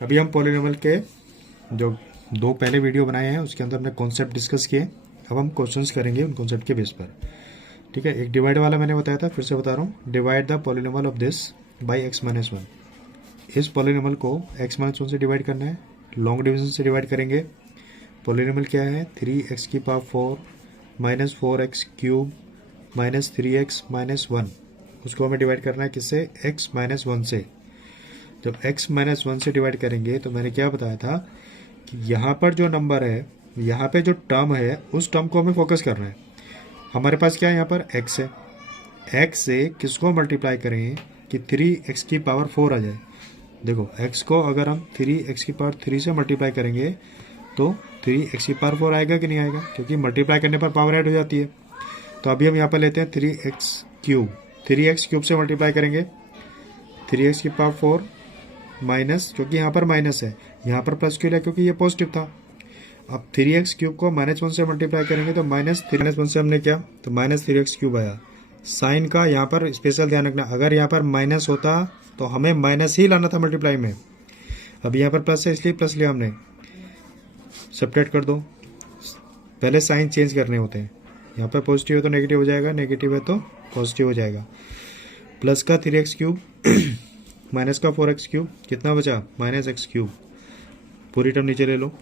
अभी हम पॉलिनोमियल के जो दो पहले वीडियो बनाए हैं उसके अंदर हमने कॉन्सेप्ट डिस्कस किए। अब हम क्वेश्चंस करेंगे उन कॉन्सेप्ट के बेस पर। ठीक है, एक डिवाइड वाला मैंने बताया था, फिर से बता रहा हूँ। Divide the polynomial of this by x minus one. इस पॉलिनोमियल को एक्स माइनस वन से डिवाइड करना है, लॉन्ग डिवीजन से डिवाइड करेंगे। पॉलिनोमियल क्या है? 3x की power 4 minus 4x cube minus 3x minus 1। उसको हमें डिवाइड करना है किससे? x माइनस वन से। जब x माइनस वन से डिवाइड करेंगे तो मैंने क्या बताया था कि यहाँ पर जो नंबर है, यहाँ पे जो टर्म है, उस टर्म को हमें फोकस करना है। हमारे पास क्या है? यहाँ पर x है। x से किसको मल्टीप्लाई करें कि 3x की पावर 4 आ जाए? देखो, x को अगर हम 3x की पावर 3 से मल्टीप्लाई करेंगे तो 3x की पावर 4 आएगा कि नहीं आएगा? क्योंकि मल्टीप्लाई करने पर पावर ऐड हो जाती है। तो अभी हम यहाँ पर लेते हैं 3x क्यूब। 3x क्यूब से मल्टीप्लाई करेंगे 3x की पावर 4 माइनस, क्योंकि यहाँ पर माइनस है, यहाँ पर प्लस क्यों लिया? क्योंकि ये पॉजिटिव था। अब 3x क्यूब को माइनस वन से मल्टीप्लाई करेंगे तो माइनस वन से हमने किया तो माइनस 3x क्यूब आया। साइन का यहाँ पर स्पेशल ध्यान रखना, अगर यहाँ पर माइनस होता तो हमें माइनस ही लाना था मल्टीप्लाई में। अब यहाँ पर प्लस है इसलिए प्लस लिया हमने। सेपरेट कर दो, पहले साइन चेंज करने होते हैं। यहाँ पर पॉजिटिव है तो नेगेटिव हो जाएगा, नेगेटिव है तो पॉजिटिव हो जाएगा। प्लस का 3x क्यूब माइनस का 4x क्यूब, कितना बचा? Minus x cube. पूरी टर्म नीचे ले लो।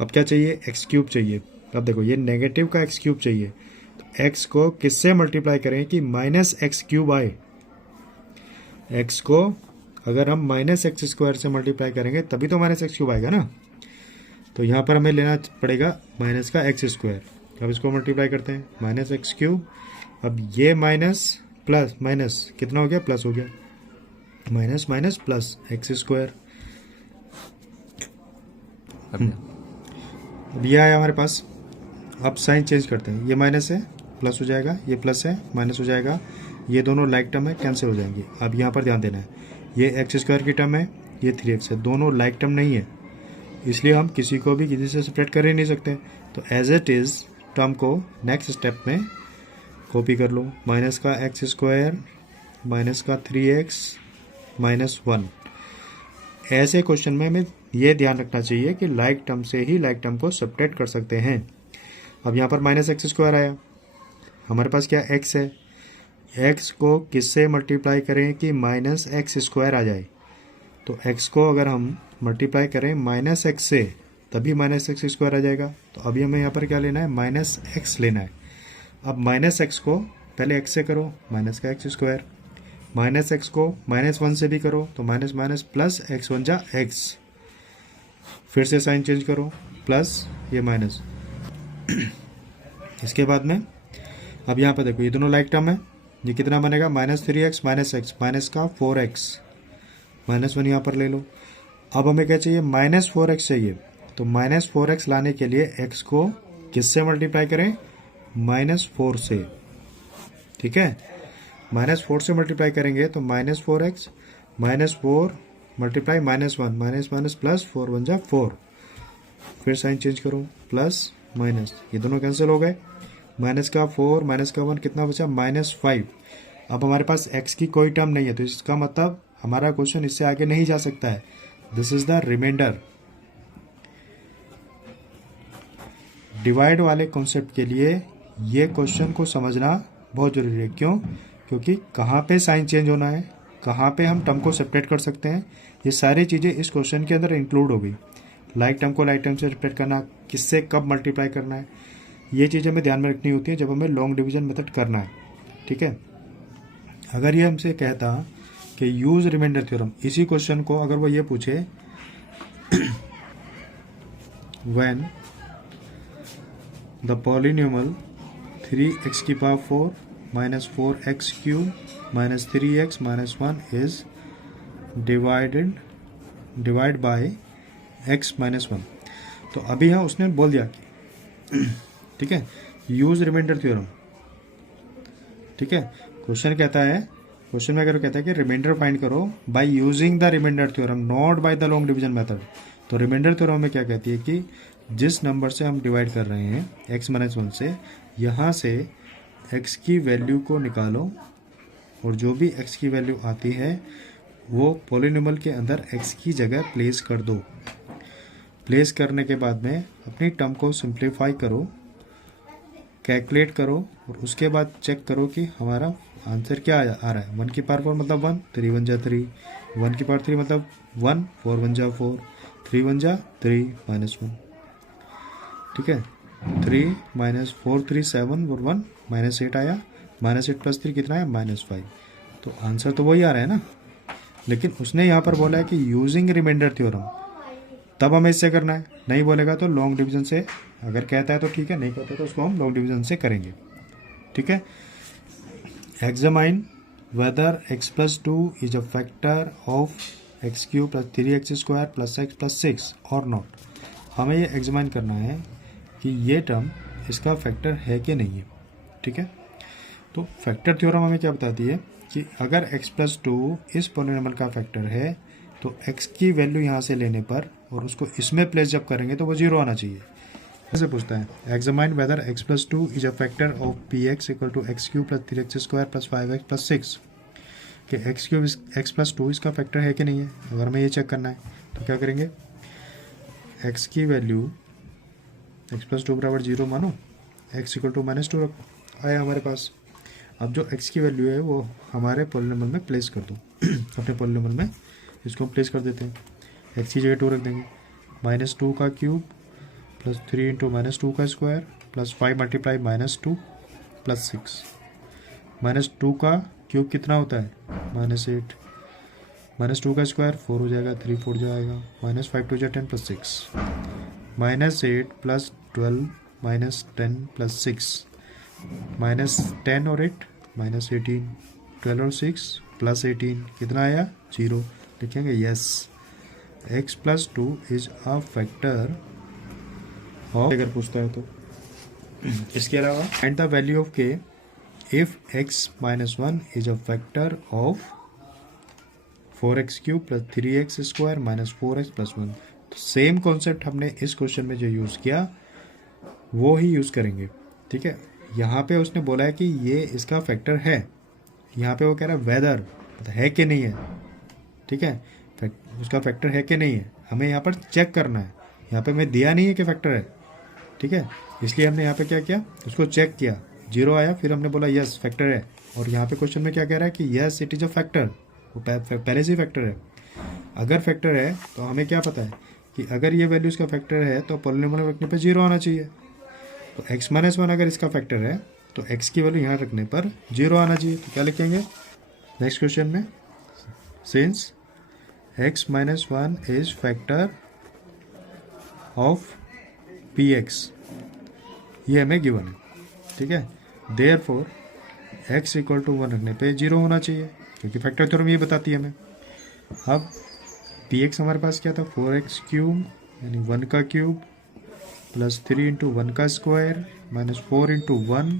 अब क्या चाहिए? x क्यूब चाहिए। अब देखो, ये नेगेटिव का x क्यूब चाहिए तो x को किससे मल्टीप्लाई करें कि माइनस एक्स क्यूब आए? x को अगर हम माइनस एक्स स्क्वायर से मल्टीप्लाई करेंगे तभी तो माइनस एक्स क्यूब आएगा ना। तो यहाँ पर हमें लेना पड़ेगा माइनस का एक्स स्क्वायर। अब इसको मल्टीप्लाई करते हैं, माइनस एक्स क्यूब। अब ये माइनस प्लस माइनस कितना हो गया? प्लस हो गया। Minus minus plus x square. अब ये आया हमारे पास। अब साइन चेंज करते हैं, ये माइनस है प्लस हो जाएगा, ये प्लस है माइनस हो जाएगा। ये दोनों लाइक टर्म है, कैंसिल हो जाएंगे। अब यहाँ पर ध्यान देना है, ये एक्स स्क्वायर की टर्म है, ये 3x है, दोनों लाइक टर्म नहीं है, इसलिए हम किसी को भी किसी से सेपरेट कर ही नहीं सकते। तो एज इट इज़ टर्म को नेक्स्ट स्टेप में कॉपी कर लो। माइनस का एक्स स्क्वायर माइनस का 3x माइनस 1। ऐसे क्वेश्चन में हमें यह ध्यान रखना चाहिए कि लाइक टर्म से ही लाइक टर्म को सेपरेट कर सकते हैं। अब यहाँ पर माइनस एक्स स्क्वायर आया, हमारे पास क्या x है? x को किससे मल्टीप्लाई करें कि माइनस एक्स स्क्वायर आ जाए? तो x को अगर हम मल्टीप्लाई करें माइनस एक्स से तभी माइनस एक्स स्क्वायर आ जाएगा। तो अभी हमें यहाँ पर क्या लेना है? माइनस एक्स लेना है। अब माइनस एक्स को पहले x से करो, माइनस का एक्स स्क्वायर। माइनस एक्स को माइनस वन से भी करो तो minus minus plus x one जा एक्स। फिर से साइन चेंज करो, प्लस ये माइनस। इसके बाद में अब यहाँ पर देखो, ये दोनों लाइक टर्म है, ये कितना बनेगा? Minus 3x minus x, minus का 4x, माइनस वन यहाँ पर ले लो। अब हमें क्या चाहिए? माइनस 4x चाहिए। तो माइनस 4x लाने के लिए x को किससे मल्टीप्लाई करें? माइनस 4 से। ठीक है, माइनस 4 से मल्टीप्लाई करेंगे तो minus 4x minus 4 multiply minus one, minus minus plus 4 one जा 4। फिर साइन चेंज करो, प्लस माइनस, ये दोनों कैंसिल हो गए। माइनस का 4 माइनस का 1 कितना बचा? माइनस 5। अब हमारे पास x की कोई टर्म नहीं है तो इसका मतलब हमारा क्वेश्चन इससे आगे नहीं जा सकता है। This is the remainder. Divide वाले कॉन्सेप्ट के लिए ये क्वेश्चन को समझना बहुत जरूरी है। क्यों? क्योंकि कहाँ पे साइन चेंज होना है, कहाँ पे हम टर्म को सेपरेट कर सकते हैं, ये सारी चीज़ें इस क्वेश्चन के अंदर इंक्लूड हो गई। लाइक टर्म को लाइक टर्म से सेपरेट करना, किससे कब मल्टीप्लाई करना है, ये चीज़ें हमें ध्यान में रखनी होती है जब हमें लॉन्ग डिवीजन मेथड करना है। ठीक है, अगर ये हमसे कहता कि यूज रिमाइंडर थ्योरम, इसी क्वेश्चन को अगर वो ये पूछे व्हेन द पॉलिनोमियल 3x की power 4 minus 4x cube minus 3x minus 1 is divide by x minus 1। तो अभी यहाँ उसने बोल दिया कि ठीक है, यूज रिमाइंडर थ्योरम। ठीक है, क्वेश्चन कहता है, क्वेश्चन में अगर कहता है कि रिमाइंडर फाइंड करो by using the remainder theorem not by the long division method. तो रिमाइंडर थ्योरम में क्या कहती है कि जिस नंबर से हम डिवाइड कर रहे हैं x माइनस वन से, यहाँ से x की वैल्यू को निकालो और जो भी x की वैल्यू आती है वो पॉलिनोमियल के अंदर x की जगह प्लेस कर दो। प्लेस करने के बाद में अपनी टर्म को सिंप्लीफाई करो, कैलकुलेट करो और उसके बाद चेक करो कि हमारा आंसर क्या आ रहा है। 1 की पावर 4 मतलब 1, 3 1 जा 3, 1 की पावर 3 मतलब 1, 4 1 जा 4, 3 1 जा 3 -1। ठीक है, 3 -4 3 7 और 1 -8 आया। -8 + 3 कितना है? -5। तो आंसर तो वही आ रहा है ना। लेकिन उसने यहाँ पर बोला है कि यूजिंग रिमाइंडर थ्योरम, तब हमें इससे करना है। नहीं बोलेगा तो लॉन्ग डिवीजन से, अगर कहता है तो ठीक है, नहीं कहता तो उसको हम लॉन्ग डिवीजन से करेंगे। ठीक है, examine whether x + 2 is a factor of x³ + 3x² + x + 6 और नॉट। हमें ये एग्जामाइन करना है कि ये टर्म इसका फैक्टर है कि नहीं है। ठीक है, तो फैक्टर थ्योरम हमें क्या बताती है कि अगर x + 2 इस पॉलिनोमियल का फैक्टर है तो x की वैल्यू यहाँ से लेने पर और उसको इसमें प्लेस जब करेंगे तो वो 0 आना चाहिए। ऐसे पूछता है, examine whether x + 2 is a factor of px = x³ + 3x² + 5x + 6 कि x + 2 इसका फैक्टर है कि नहीं है। अगर हमें ये चेक करना है तो क्या करेंगे, x की वैल्यू x + 2 = 0 मानो, x = -2 आया हमारे पास। अब जो x की वैल्यू है वो हमारे पॉलिनोमियल में प्लेस कर दो। अपने पॉलिनोमियल में इसको प्लेस कर देते हैं। x की जगह 2 रख देंगे, -2 का क्यूब + 3 × -2 का स्क्वायर + 5 × -2 + 6। -2 का क्यूब कितना होता है? -8। -2 का स्क्वायर 4 हो जाएगा, 3 4 जाएगा, -5 2 10 + 6, -8 + 12 -10 + 6, -10 और 8 -18, 12 और 6 +18 कितना आया? 0। लिखेंगे yes, x + 2 is a factor of, अगर पूछता है तो। इसके अलावा find the value of k if x - 1 is a factor of 4x³ + 3x² - 4x + 1। तो सेम कॉन्सेप्ट हमने इस क्वेश्चन में जो यूज़ किया वो ही यूज़ करेंगे। ठीक है, यहाँ पे उसने बोला है कि ये इसका फैक्टर है, यहाँ पे वो कह रहा है वेदर है कि नहीं है। ठीक है, उसका फैक्टर है कि नहीं है, हमें यहाँ पर चेक करना है। यहाँ पे हमें दिया नहीं है कि फैक्टर है। ठीक है, इसलिए हमने यहाँ पे क्या किया, उसको चेक किया, 0 आया, फिर हमने बोला यस फैक्टर है। और यहाँ पे क्वेश्चन में क्या कह रहा है कि yes it is a factor, वो पहले से ही फैक्टर है। अगर फैक्टर है तो हमें क्या पता है कि अगर ये वैल्यू इसका फैक्टर है तो पॉलिनोमियल रखने पर 0 आना चाहिए। तो x - 1 अगर इसका फैक्टर है तो x की वैल्यू यहाँ रखने पर 0 आना चाहिए। तो क्या लिखेंगे नेक्स्ट क्वेश्चन में, since x - 1 is factor of px, ये हमें गिवन है। ठीक है, देयरफॉर x = 1 रखने पे 0 होना चाहिए, क्योंकि फैक्टर थ्योरम ये बताती है हमें। अब px हमारे पास क्या था, 4x³ यानी 1 का क्यूब + 3 × 1 का स्क्वायर -4 × 1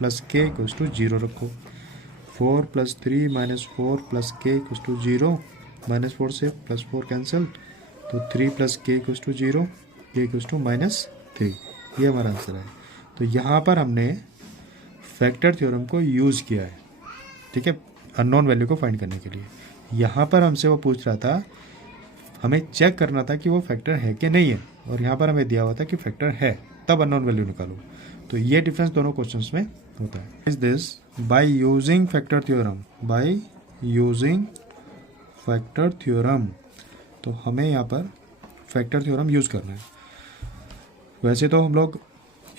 + k = 0 रखो। 4 + 3 -4 + k = 0, -4 से +4 कैंसिल, तो 3 + k = 0, k = -3। ये हमारा आंसर है। तो यहाँ पर हमने फैक्टर थ्योरम को यूज़ किया है। ठीक है, अननोन वैल्यू को फाइंड करने के लिए। यहाँ पर हमसे वो पूछ रहा था, हमें चेक करना था कि वो फैक्टर है कि नहीं है, और यहाँ पर हमें दिया हुआ था कि फैक्टर है, तब अननोन वैल्यू निकालो। तो ये डिफरेंस दोनों क्वेश्चंस में होता है। Is this by using factor theorem, by using factor theorem. तो हमें यहाँ पर फैक्टर थ्योरम यूज़ करना है। वैसे तो हम लोग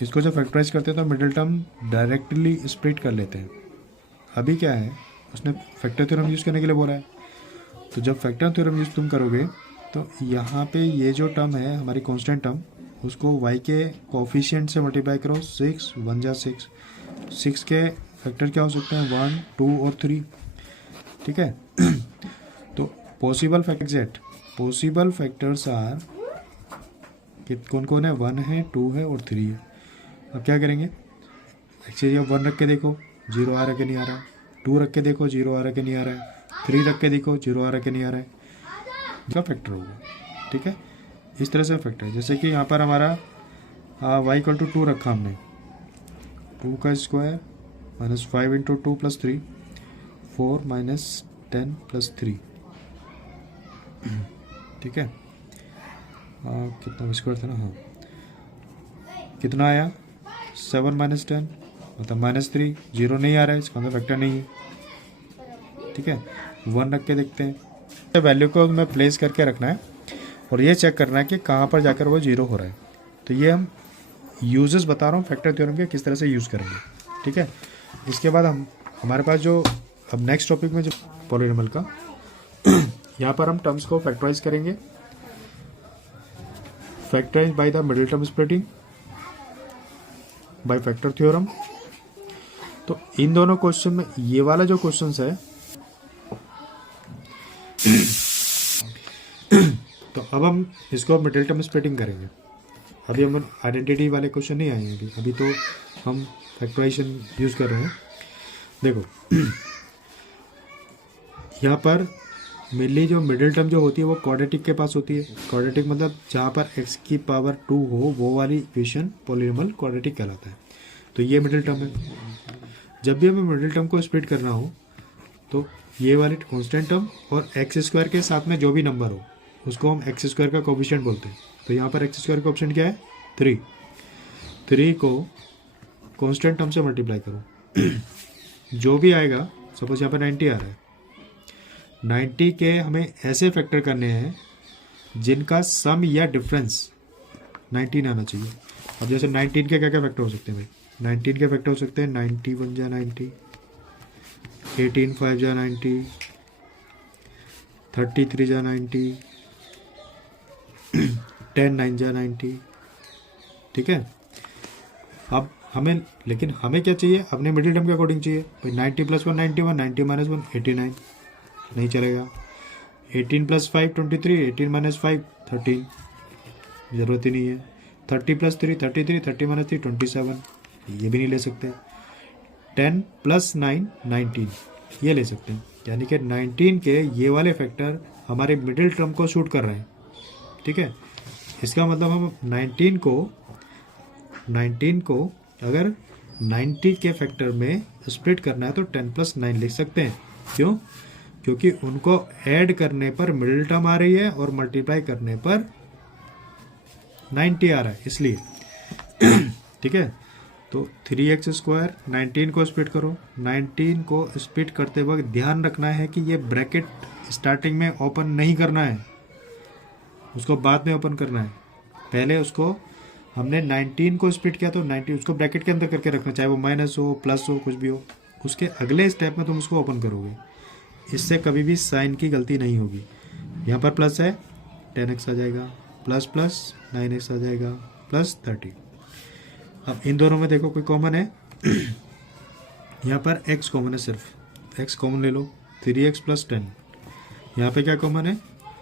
इसको जब फैक्टराइज करते हैं तो मिडिल टर्म डायरेक्टली स्प्लिट कर लेते हैं। अभी क्या है, उसने फैक्टर थ्योरम यूज़ करने के लिए बोला है। तो जब फैक्टर थ्योरम यूज़ तुम करोगे तो यहाँ पे ये जो टर्म है हमारी कांस्टेंट टर्म, उसको y के कोफिशिएंट से मल्टीप्लाई करो। 6 1 जा 6, 6 के फैक्टर क्या हो सकते हैं, 1 2 और 3। ठीक है, तो पॉसिबल फैक्टर्स आर कि कौन कौन है, 1 है, 2 है और 3 है। अब क्या करेंगे, एक्चुअली अब 1 रख के देखो 0 आ रहा है कि नहीं आ रहा है, 2 रख के देखो 0 आ रहा है कि नहीं आ रहा है, 3 रख के देखो 0 आ रहा है कि नहीं आ रहा है, इसका फैक्टर होगा। ठीक है, इस तरह से फैक्टर, जैसे कि यहाँ पर हमारा y = 2 रखा हमने, 2 का स्क्वायर -5 × 2 + 3, 4 - 10 + 3, ठीक है, कितना स्क्वायर था ना, हाँ कितना आया 7 माइनस 10 मतलब -3, 0 नहीं आ रहा है, इसका मतलब वेक्टर नहीं है। ठीक है, 1 रख के देखते हैं, वैल्यू को हमें प्लेस करके रखना है और ये चेक करना है कि कहाँ पर जाकर वो 0 हो रहा है। तो ये हम यूजेस बता रहा हूँ फैक्टर थ्योरम के, किस तरह से यूज़ करेंगे। ठीक है, इसके बाद हमारे पास जो अब नेक्स्ट टॉपिक में जो पॉलिनॉमियल का यहाँ पर हम टर्म्स को फैक्टराइज करेंगे, factorise by the middle term splitting by factor theorem. तो इन दोनों क्वेश्चन में ये वाला जो क्वेश्चन है तो अब हम इसको मिडिल टर्म स्प्लिटिंग करेंगे। अभी हम आइडेंटिटी वाले क्वेश्चन नहीं आए हैं, अभी तो हम फैक्टराइजेशन यूज कर रहे हैं। देखो यहाँ पर मेनली जो मिडिल टर्म जो होती है वो क्वाड्रेटिक के पास होती है। क्वाड्रेटिक मतलब जहाँ पर x की पावर 2 हो वो वाली इक्वेशन पॉलिनॉमियल क्वाड्रेटिक कहलाता है। तो ये मिडिल टर्म है। जब भी हमें मिडिल टर्म को स्प्लिट करना हो तो ये वाली कांस्टेंट टर्म और एक्स स्क्वायर के साथ में जो भी नंबर हो उसको हम एक्स स्क्वायर का कोएफिशिएंट बोलते हैं। तो यहाँ पर एक्स स्क्वायर का कोएफिशिएंट क्या है 3 को कांस्टेंट टर्म से मल्टीप्लाई करो जो भी आएगा, सपोज यहाँ पर 90 आ रहा है, 90 के हमें ऐसे फैक्टर करने हैं जिनका सम या डिफरेंस 19 आना चाहिए। अब जैसे 19 के क्या क्या फैक्टर हो सकते हैं भाई, 19 के फैक्टर हो सकते हैं 91 जा 90, 18 5 जा 90, 33 जा 90, 10 9 जा 90। ठीक है, अब लेकिन हमें क्या चाहिए, अपने मिडिल टर्म के अकॉर्डिंग चाहिए भाई। 90 + 1 91, 90 - 1 89, नहीं चलेगा। 18 + 5 23, 18 - 5 13, ज़रूरत ही नहीं है। 30 + 3 33, 30 - 3 27, ये भी नहीं ले सकते। 10 + 9 19, ये ले सकते हैं। यानी कि 19 के ये वाले फैक्टर हमारे मिडिल टर्म को शूट कर रहे हैं। ठीक है, इसका मतलब हम 19 को अगर 90 के फैक्टर में स्प्लिट करना है तो 10 + 9 लिख सकते हैं। क्यों? क्योंकि उनको ऐड करने पर मिडिल टर्म आ रही है और मल्टीप्लाई करने पर 90 आ रहा है, इसलिए। ठीक है, तो 3x², 19 को स्प्लिट करो। 19 को स्प्लिट करते वक्त ध्यान रखना है कि ये ब्रैकेट स्टार्टिंग में ओपन नहीं करना है, उसको बाद में ओपन करना है। पहले उसको हमने 19 को स्प्लिट किया तो 90 उसको ब्रैकेट के अंदर करके रखना, चाहे वो माइनस हो प्लस हो कुछ भी हो। उसके अगले स्टेप में तुम उसको ओपन करोगे, इससे कभी भी साइन की गलती नहीं होगी। यहाँ पर प्लस है 10x आ जाएगा, प्लस प्लस 9x आ जाएगा, प्लस 30। अब इन दोनों में देखो कोई कॉमन है यहाँ पर x कॉमन है, सिर्फ x कॉमन ले लो, 3x + 10। यहाँ पे क्या कॉमन है,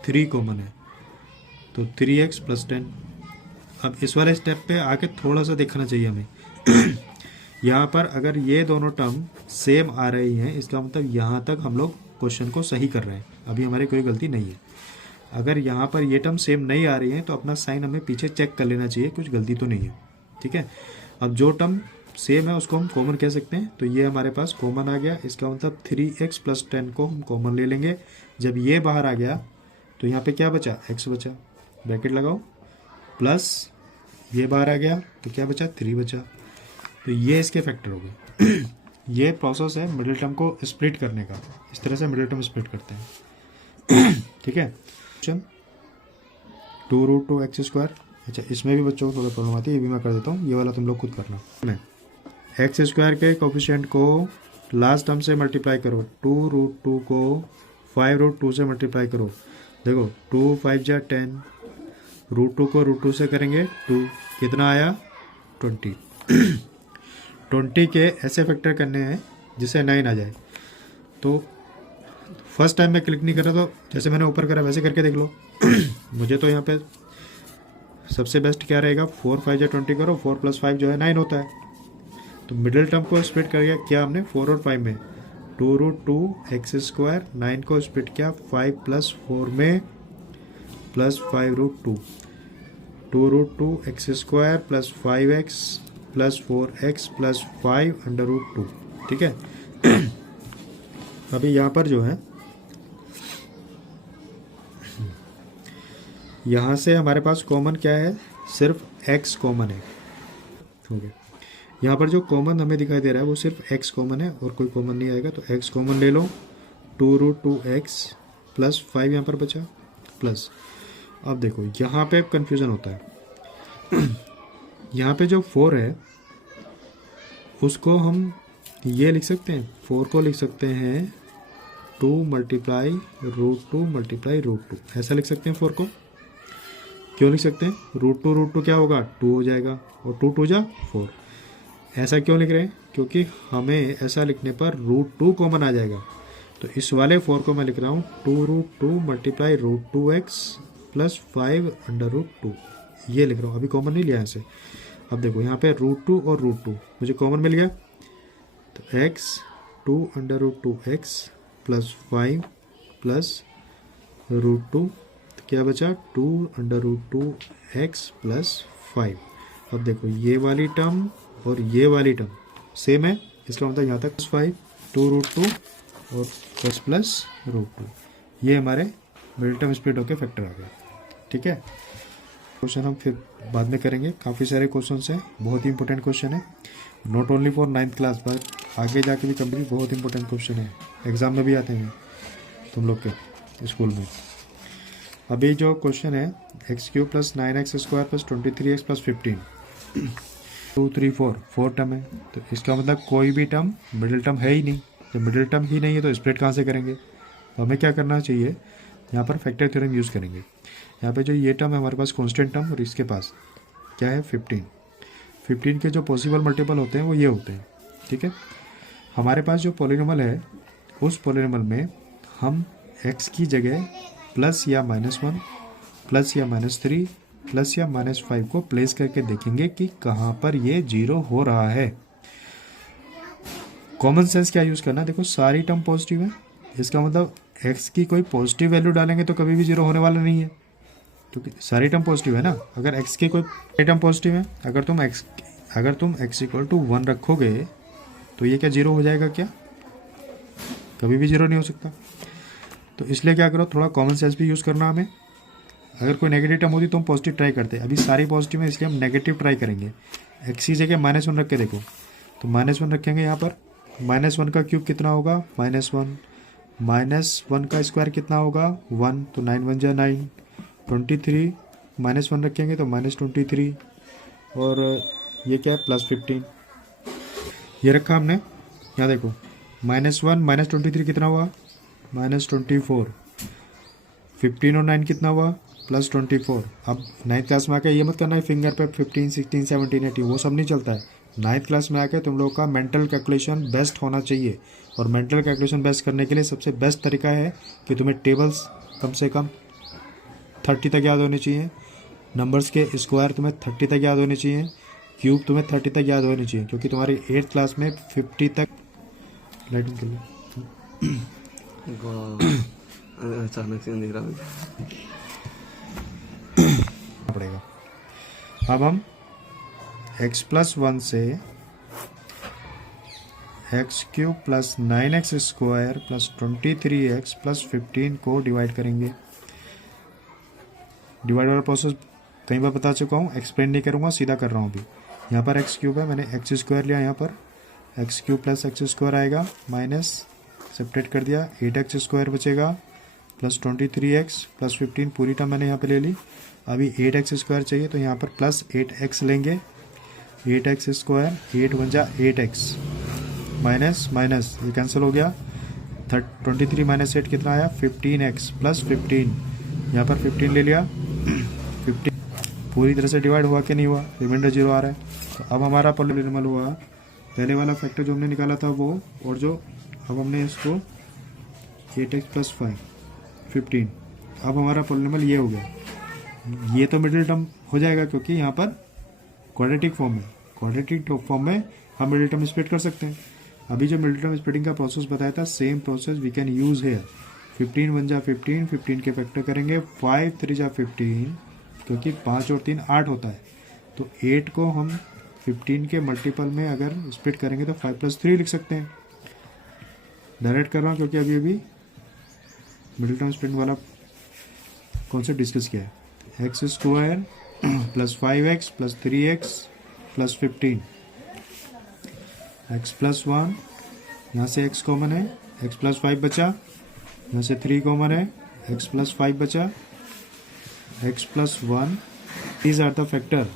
3 कॉमन है, तो 3x + 10। अब इस वाले स्टेप पे आके थोड़ा सा देखना चाहिए हमें यहाँ पर अगर ये दोनों टर्म सेम आ रही हैं, इसका मतलब यहाँ तक हम लोग क्वेश्चन को सही कर रहे हैं, अभी हमारी कोई गलती नहीं है। अगर यहाँ पर ये टर्म सेम नहीं आ रही है तो अपना साइन हमें पीछे चेक कर लेना चाहिए, कुछ गलती तो नहीं है। ठीक है, अब जो टर्म सेम है उसको हम कॉमन कह सकते हैं, तो ये हमारे पास कॉमन आ गया। इसका मतलब 3x + 10 को हम कॉमन ले लेंगे। जब ये बाहर आ गया तो यहाँ पे क्या बचा, x बचा, ब्रैकेट लगाओ, प्लस ये बाहर आ गया तो क्या बचा, 3 बचा। तो ये इसके फैक्टर हो गए। ये प्रोसेस है मिडिल टर्म को स्प्लिट करने का, इस तरह से मिडिल टर्म स्प्लिट करते हैं। ठीक है, 2√2x²। अच्छा, इसमें भी बच्चों को थोड़ा प्रॉब्लम आती है, ये भी मैं कर देता हूँ, ये वाला तुम लोग खुद करना। मैं x² के कोफिशिएंट को लास्ट टर्म से मल्टीप्लाई करो, 2√2 को 5√2 से मल्टीप्लाई करो। देखो 2 5 जा 10, √2 को √2 से करेंगे 2, कितना आया 20। 20 के ऐसे फैक्टर करने हैं जिससे 9 आ जाए। तो फर्स्ट टाइम मैं क्लिक नहीं कर रहा, तो जैसे मैंने ऊपर करा वैसे करके देख लो। मुझे तो यहाँ पे सबसे बेस्ट क्या रहेगा, 4 5 जा 20 करो, 4 + 5 जो है 9 होता है। तो मिडिल टर्म को स्प्लिट कर किया हमने 4 और 5 में, 2√2x²। 9 को स्प्लिट किया 5 + 4 में, प्लस 5√2, 2√2x² + 5x + 4x + 5√2। ठीक है, अभी यहाँ पर जो है यहाँ से हमारे पास कॉमन क्या है, सिर्फ x कॉमन है। हो गया, यहाँ पर जो कॉमन हमें दिखाई दे रहा है वो सिर्फ x कॉमन है और कोई कॉमन नहीं आएगा, तो x कॉमन ले लो, 2√2x प्लस 5 यहाँ पर बचा प्लस। अब देखो यहाँ पे कंफ्यूजन होता है यहाँ पे जो 4 है उसको हम ये लिख सकते हैं, 4 को लिख सकते हैं 2 मल्टीप्लाई √2 मल्टीप्लाई √2, ऐसा लिख सकते हैं 4 को। क्यों लिख सकते हैं, √2 क्या होगा, 2 हो जाएगा और 2 2 जा 4। ऐसा क्यों लिख रहे हैं, क्योंकि हमें ऐसा लिखने पर √2 कॉमन आ जाएगा। तो इस वाले 4 को मैं लिख रहा हूँ 2√2 मल्टीप्लाई √2x प्लस 5√2, ये लिख रहा हूँ, अभी कॉमन नहीं लिया ऐसे। अब देखो यहाँ पे √2 और √2 मुझे कॉमन मिल गया, तो x 2√2x प्लस 5 प्लस √2, तो क्या बचा 2√2x प्लस 5। अब देखो ये वाली टर्म और ये वाली टर्म सेम है, इसका मतलब यहाँ तक 5 2√2 और x प्लस √2, ये हमारे मिडिल टर्म स्प्लिट होकर फैक्टर आ गया। ठीक है, क्वेश्चन हम फिर बाद में करेंगे, काफ़ी सारे क्वेश्चन हैं, बहुत ही इंपॉर्टेंट क्वेश्चन है, not only for 9th class but आगे जाके भी कभी बहुत इंपॉर्टेंट क्वेश्चन है, एग्जाम में भी आते हैं तुम लोग के स्कूल में। अभी जो क्वेश्चन है x³ plus 9x² plus 23x plus 15, 2 3 4 term है, तो इसका मतलब कोई भी टर्म मिडिल टर्म है ही नहीं। जब मिडिल टर्म ही नहीं है तो स्प्लिट कहाँ से करेंगे, तो हमें क्या करना चाहिए, यहाँ पर फैक्टर थ्योरम यूज़ करेंगे। यहाँ पे जो ये टर्म है हमारे पास कॉन्स्टेंट टर्म और इसके पास क्या है 15 के जो पॉसिबल मल्टीपल होते हैं वो ये होते हैं। ठीक है, हमारे पास जो पॉलिनोमियल है उस पॉलिनोमियल में हम x की जगह प्लस या -1 प्लस या -3 प्लस या -5 को प्लेस करके देखेंगे कि कहाँ पर ये 0 हो रहा है। कॉमन सेंस क्या यूज़ करना, देखो सारी टर्म पॉजिटिव है, इसका मतलब x की कोई पॉजिटिव वैल्यू डालेंगे तो कभी भी 0 होने वाला नहीं है, क्योंकि सारी टर्म पॉजिटिव है ना। अगर x की कोई टर्म पॉजिटिव है, अगर तुम x = 1 रखोगे तो ये क्या 0 हो जाएगा, क्या कभी भी 0 नहीं हो सकता। तो इसलिए क्या करो, थोड़ा कॉमन सेंस भी यूज़ करना हमें। अगर कोई नेगेटिव टर्म होती तो हम पॉजिटिव ट्राई करते, अभी सारी पॉजिटिव है इसलिए हम नेगेटिव ट्राई करेंगे। x की जगह -1 रख के देखो, तो -1 रखेंगे यहाँ पर, -1 का क्यूब कितना होगा -1, -1 का स्क्वायर कितना होगा 1, तो 9 1 जा 9, 23 -1 रखेंगे तो -23 और ये क्या है +15, ये रखा हमने। यहाँ देखो -1 -23 कितना हुआ -24, 15 और 9 कितना हुआ +24। अब 9th क्लास में आकर ये मत करना है फिंगर पे 15 16 17 18, वो सब नहीं चलता है। 9th क्लास में आकर तुम लोगों का मेंटल कैलकुलेशन बेस्ट होना चाहिए, और मेंटल कैलकुलेशन बेस्ट करने के लिए सबसे बेस्ट तरीका है कि तुम्हें टेबल्स कम से कम 30 तक याद होनी चाहिए, नंबर्स के स्क्वायर तुम्हें 30 तक याद होने चाहिए, क्यूब तुम्हें 30 तक याद होनी चाहिए, क्योंकि तुम्हारी 8th क्लास में 50 तक लाइटिंग कर अचानक से अंधेरा हो गया पड़ेगा। अब हम x+1 से x³ plus 9x² plus 23x plus 15 को डिवाइड करेंगे। डिवाइड वाला प्रोसेस कई बार बता चुका हूँ, एक्सप्लेन नहीं करूँगा, सीधा कर रहा हूँ अभी। यहाँ पर x³ है, मैंने x² लिया, यहाँ पर x³ प्लस x² आएगा, माइनस सेपरेट कर दिया, 8x² बचेगा प्लस 23x प्लस 15, पूरी टर्म मैंने यहाँ पे ले ली। अभी 8x² चाहिए तो यहाँ पर प्लस 8x लेंगे, 8x², 8 1 जा 8x, माइनस माइनस ये कैंसिल हो गया, 23 माइनस 8 कितना आया 15x प्लस 15, यहाँ पर 15 ले लिया, 15 पूरी तरह से डिवाइड हुआ कि नहीं हुआ, रिमाइंडर 0 आ रहा है। तो अब हमारा पॉलिनोमियल हुआ पहले वाला फैक्टर जो हमने निकाला था वो, और जो अब हमने इसको 8x प्लस 5 15, अब हमारा पॉलिनोमियल ये हो गया। ये तो मिडिल टर्म हो जाएगा क्योंकि यहाँ पर क्वाड्रेटिक फॉर्म है, क्वाड्रेटिक फॉर्म में हम मिडिल टर्म स्प्लिट कर सकते हैं। अभी जो मिडिल टर्म स्प्लिटिंग का प्रोसेस बताया था, same process we can use here. 15 1 जा 15, 15 के फैक्टर करेंगे, 5 3 जा 15, क्योंकि 5 और 3 8 होता है, तो 8 को हम 15 के मल्टीपल में अगर स्प्लिट करेंगे तो 5 + 3 लिख सकते हैं। डायरेक्ट कर रहा हूँ क्योंकि अभी मिडिल टर्म स्प्लिटिंग वाला कॉन्सेप्ट डिस्कस किया है। X square plus 5x plus 3x plus 15, x plus 1, यहाँ से x कॉमन है, x प्लस 5 बचा, यहाँ से 3 कॉमन है, x प्लस 5 बचा, x plus 1, these are the factor.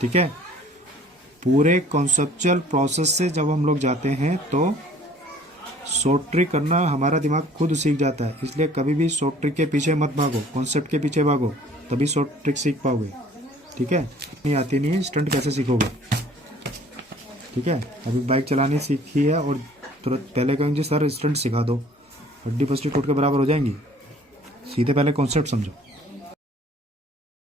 ठीक है, पूरे कॉन्सेप्चुअल प्रोसेस से जब हम लोग जाते हैं तो शॉर्ट ट्रिक करना हमारा दिमाग खुद सीख जाता है, इसलिए कभी भी शॉर्ट ट्रिक के पीछे मत भागो, कॉन्सेप्ट के पीछे भागो, तभी शॉर्ट ट्रिक सीख पाओगे। ठीक है, नहीं आती नहीं है स्टंट कैसे सीखोगे। ठीक है, अभी बाइक चलानी सीखी है और तुरंत पहले कहेंगे सर स्टंट सिखा दो, हड्डी पसली टूट के बराबर हो जाएंगी। सीधे पहले कॉन्सेप्ट समझो।